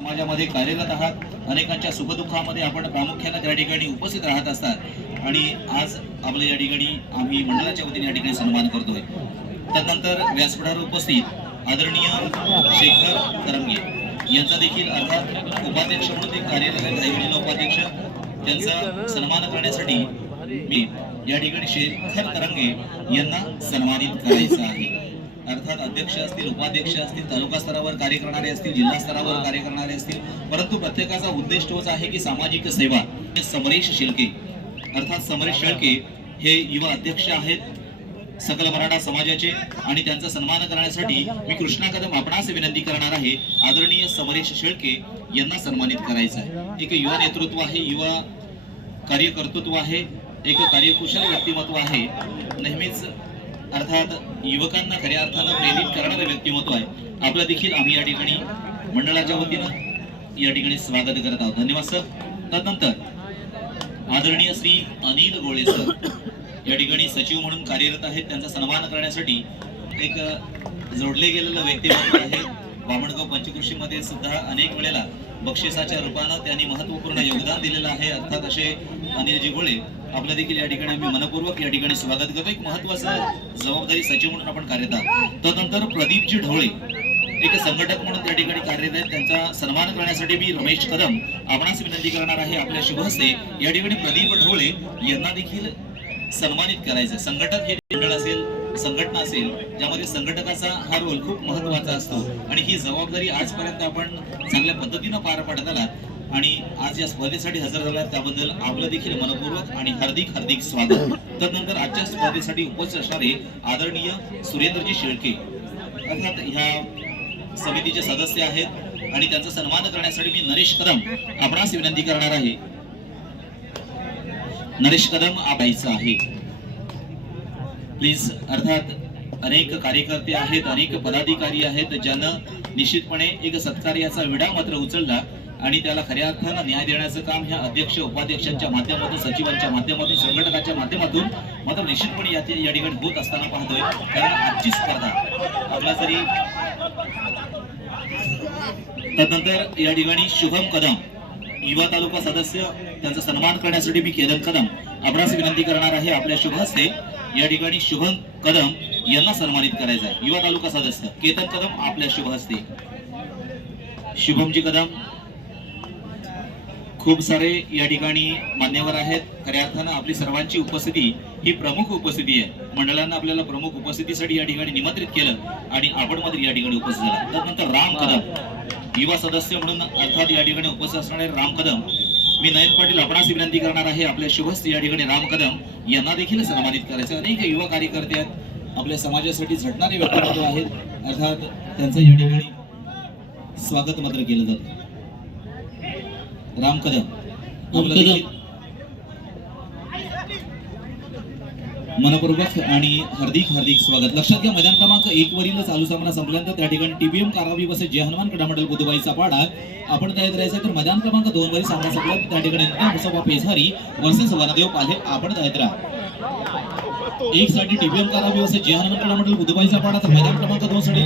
समाजामध्ये कार्यरत आहात अनेकांच्या सुखदुःखामध्ये आपण प्रामुख्याने त्या ठिकाणी उपस्थित राहत असतात. आणि आज आपल्या या ठिकाणी आम्ही मंडळाच्या वतीने या ठिकाणी सन्मान करतोय. त्यानंतर व्यासपीठावर उपस्थित आदरणीय शेखर करमगे यांचा देखील अर्थात उपाध्यक्ष म्हणून ते कार्यरत आहेत. रायगडीला उपाध्यक्ष त्यांचा सन्मान करण्यासाठी मी या ठिकाणी शेखर करंगे यांना सन्मानित करायचं आहे. अर्थात अध्यक्ष असतील उपाध्यक्ष असतील तालुका स्तरावर कार्य करणारे असतील जिल्हा स्तरावर कार्य करणारे असतील परंतु प्रत्येकाचा उद्देश तोच आहे की सामाजिक सेवा. समरेश शिर्के अर्थात समरेश शेळके हे युवा अध्यक्ष आहेत सकल मराठा समाजाचे आणि त्यांचा सन्मान करण्यासाठी मी कृष्णा कदम आपणास विनंती करणार आहे. आदरणीय समरेश शेळके यांना सन्मानित करायचं आहे. एक युवा नेतृत्व आहे युवा कार्यकर्तृत्व आहे एक कार्यकुशल व्यक्तिमत्व आहे. नेहमीच अर्थात युवकांना खऱ्या अर्थानं प्रेरित करणारं व्यक्तिमत्व आहे. आपलं देखील आम्ही या ठिकाणी मंडळाच्या वतीनं या ठिकाणी स्वागत करत आहोत. धन्यवाद सर. तदनंतर आदरणीय श्री अनिल गोळे सर या ठिकाणी सचिव म्हणून कार्यरत आहेत. त्यांचा सन्मान करण्यासाठी एक जोडले गेलेलं व्यक्तिमत्व आहे. बामणगाव पंचकृषीमध्ये सुद्धा अनेक वेळेला बक्षिसाच्या रूपानं त्यांनी महत्त्वपूर्ण योगदान दिलेलं आहे. अर्थात असे अनिलजी गोळे आपलं देखील या ठिकाणी आम्ही मनपूर्वक या ठिकाणी स्वागत करतो एक महत्वाचं जबाबदारी सचिव म्हणून आपण कार्यरत आहोत. तदनंतर प्रदीपजी ढवळे एक संघटक म्हणून त्या ठिकाणी कार्यरत आहेत. त्यांचा सन्मान करण्यासाठी मी रमेश कदम आपणास विनंती करणार आहे. आपल्या शुभ हस्ते या ठिकाणी प्रदीप ढवळे यांना देखील सन्मानित करायचं संघटक हे मंडळ असेल संघटना असेल ज्यामध्ये संघटकाचा हा रोल खूप महत्त्वाचा असतो. आणि ही जबाबदारी आजपर्यंत आपण चांगल्या पद्धतीनं पार पाडत आला आणि आज या स्पर्धेसाठी हजर झाला त्याबद्दल आपलं देखील मनपूर्वक आणि हार्दिक हार्दिक स्वागत. तदनंतर आजच्या स्पर्धेसाठी उपस्थित असणारे आदरणीय सुरेंद्रजी शेळके. अर्थात ह्या समितीचे सदस्य आहेत आणि त्यांचा सन्मान करण्यासाठी मी नरेश कदम आपणास विनंती करणार आहे. नरेश कदम आबाईचं आहे. प्लीज अर्थात अनेक कार्यकर्ते आहेत अनेक पदाधिकारी आहेत ज्यानं निश्चितपणे एक सत्कार्याचा विडा मात्र उचलला. आणि त्याला खऱ्या अर्थानं न्याय देण्याचं काम ह्या अध्यक्ष उपाध्यक्षांच्या माध्यमातून सचिवांच्या माध्यमातून संघटकाच्या माध्यमातून मात्र निश्चितपणे या या ठिकाणी होत असताना पाहतोय. कारण आजची स्पर्धा आपला जरी त्यानंतर या ठिकाणी शुभम कदम युवा तालुका सदस्य त्यांचा सन्मान करण्यासाठी मी केदन कदम आपणास विनंती करणार आहे आपल्या शुभ हस्ते. या ठिकाणी शुभम कदम यांना सन्मानित करायचं आहे. युवा तालुका सदस्य केतन कदम आपल्या शुभ हस्ते. शुभमजी कदम खूप सारे या ठिकाणी मान्यवर आहेत. खऱ्या अर्थानं आपली सर्वांची उपस्थिती ही प्रमुख उपस्थिती आहे. मंडळांना आपल्याला प्रमुख उपस्थितीसाठी या ठिकाणी निमंत्रित केलं आणि आपण मात्र या ठिकाणी उपस्थित झाला. त्यानंतर राम कदम. युवा सदस्य म्हणून अर्थात या ठिकाणी उपस्थित असणारे राम कदम. मी नयन पाटील आपणास विनंती करणार आहे आपल्या शुभस्थ या ठिकाणी राम कदम. यांना देखील सन्मानित करायचं अनेक युवा कार्यकर्ते आहेत. आपल्या समाजासाठी झटणारे व्यक्तिमत्व आहेत. अर्थात त्यांचं या ठिकाणी स्वागत मात्र केलं जातं. राम कदम. मनपूर्वक आणि हार्दिक हार्दिक स्वागत. लक्षात घ्या मैदान क्रमांक एक वरील चालू सामना संपल्यानंतर त्या ठिकाणी टीबीएम कारावी बसे जय हनुमान क्रीडा मंडळ बुधवाईचा पाडा. आपण तयार राहायचं तर मैदान क्रमांक दोन वरील सामना संपल्यानंतर त्या ठिकाणी नितीन मुसफा पेझारी वर्सेस वनदेव पाले आपण तयार राहा. एक साठी टीबीएम कारावी बसे जय हनुमान क्रीडा मंडळ बुधवाईचा पाडा तर मैदान क्रमांक दोन साठी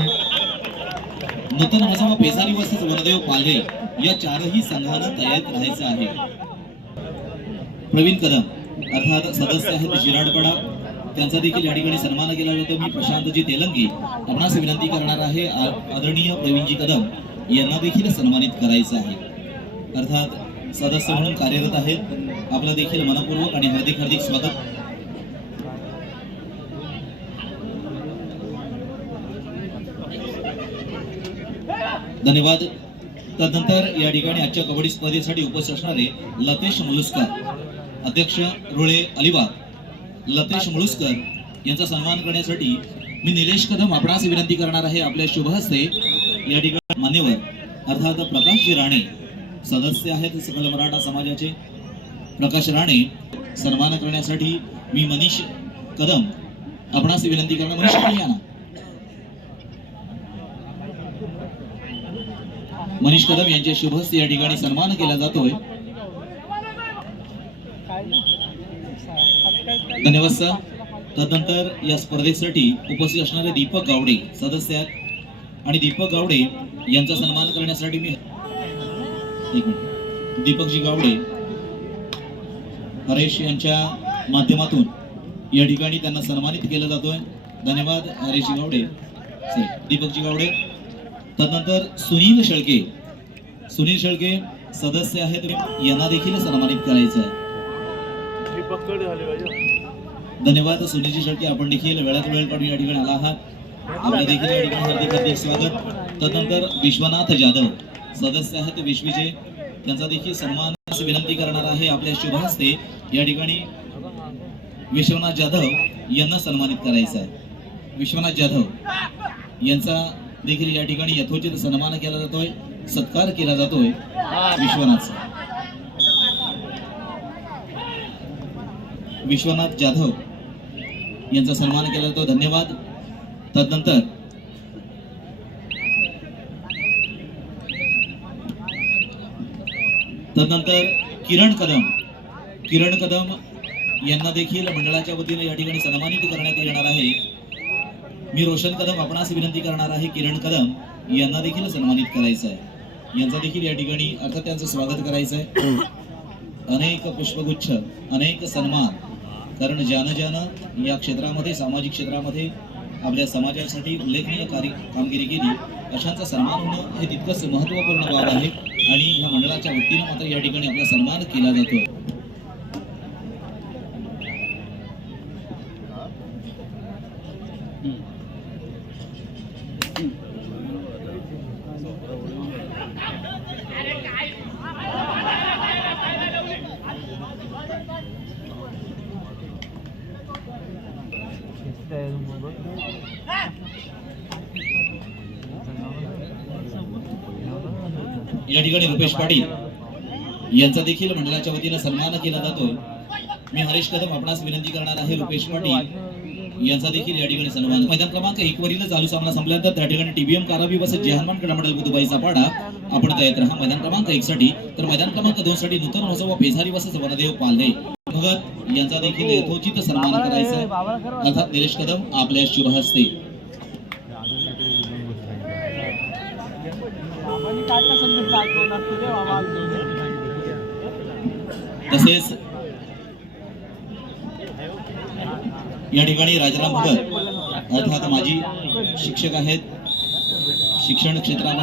नूतन मुसफा पेझारी वर्सेस वनदेव पालघे या चारही संघानं तयारीत राहायचं आहे. प्रवीण कदम अर्थात सदस्य आहेत जिराडपाडा त्यांचा देखील या ठिकाणी सन्मान केला जातो. मी प्रशांतजी तेलंगी आपणास विनंती करणार आहे. आदरणीय प्रवीणजी कदम यांना देखील सन्मानित करायचं आहे. अर्थात सदस्य म्हणून कार्यरत आहेत. आपलं देखील मनपूर्वक आणि हार्दिक हार्दिक स्वागत. धन्यवाद. त्यानंतर या ठिकाणी आजच्या कबड्डी स्पर्धेसाठी उपस्थित असणारे लतेश मुलुसकर अध्यक्ष रुळे अलिबाग. लतेश मुळुसकर यांचा सन्मान करण्यासाठी मी निलेश कदम आपणास विनंती करणार आहे आपल्या शुभ हस्ते. या ठिकाणी मान्यवर अर्थात प्रकाशजी राणे सदस्य आहेत सकल मराठा समाजाचे. प्रकाश राणे सन्मान करण्यासाठी मी मनीष कदम आपणास विनंती करणार मनीष कदम या ना मनीष कदम यांच्या शुभ हस्ते या ठिकाणी सन्मान केला जातोय. धन्यवाद सर. तदनंतर या स्पर्धेसाठी उपस्थित असणारे दीपक गावडे सदस्य आहेत. आणि दीपक गावडे यांचा सन्मान करण्यासाठी मी एक मिनिट. दीपकजी गावडे हरेश यांच्या माध्यमातून या ठिकाणी त्यांना सन्मानित केलं जातोय. धन्यवाद हरेशजी गावडे. सर दीपकजी गावडे. तदनंतर सुनील शेळके. सुनील शेळके सदस्य आहेत. यांना देखील सन्मानित करायचं आहे. धन्यवाद सुनीलजी शेळके. आपण देखील वेळात वेळ काढून या ठिकाणी आला आहात. आपलं देखील या ठिकाणी हार्दिक हार्दिक स्वागत. तदनंतर विश्वनाथ जाधव सदस्य आहेत. विश्वीचे त्यांचा देखील सन्मान विनंती करणार आहे. आपल्या शुभ हस्ते या ठिकाणी विश्वनाथ जाधव यांना सन्मानित करायचं आहे. विश्वनाथ जाधव यांचा देखील या ठिकाणी यथोचित सन्मान केला जातोय सत्कार केला जातोय विश्वनाथचा विश्वनाथ जाधव यांचा सन्मान केला जातो धन्यवाद. तदनंतर तदनंतर किरण कदम. किरण कदम यांना देखील मंडळाच्या वतीने या ठिकाणी सन्मानित करण्यात येणार आहे. मी रोशन कदम आपणास विनंती करणार आहे किरण कदम यांना देखील सन्मानित करायचं आहे. यांचा देखील या ठिकाणी अर्थात त्यांचं स्वागत करायचं आहे. अनेक पुष्पगुच्छ अनेक सन्मान. कारण ज्यानं ज्यानं या क्षेत्रामध्ये सामाजिक क्षेत्रामध्ये आपल्या समाजासाठी उल्लेखनीय कार्य कामगिरी केली अशांचा सन्मान होणं हे तितकंच महत्त्वपूर्ण बाब आहे. आणि या मंडळाच्या वतीनं मात्र या ठिकाणी आपला सन्मान केला जातो या ठिकाणी रुपेश पाटील यांचा देखील मंडळाच्या वतीनं सन्मान केला जातो मी हरीश कदम आपणास विनंती करणार आहे रुपेश पाटील यांचा देखील या ठिकाणी सन्मान मैदान क्रमांक एक वरील चालू सामना संपल्यानंतर त्या ठिकाणी टीबीएम कारावी बस जहानमान कडमडल बुधबाईचा पाडा आपण तयार राहा. मैदान क्रमांक एक साठी तर मैदान क्रमांक दोन साठी नूतन महोत्सव व पेझारी बस वनदेव पालदे भगत यांचा देखील यथोचित सन्मान करायचा अर्थात निलेश कदम आपल्या शुभ हस्ते. तसेच या ठिकाणी राजाराम भगत अर्थात माजी शिक्षक आहेत. शिक्षण क्षेत्रामध्ये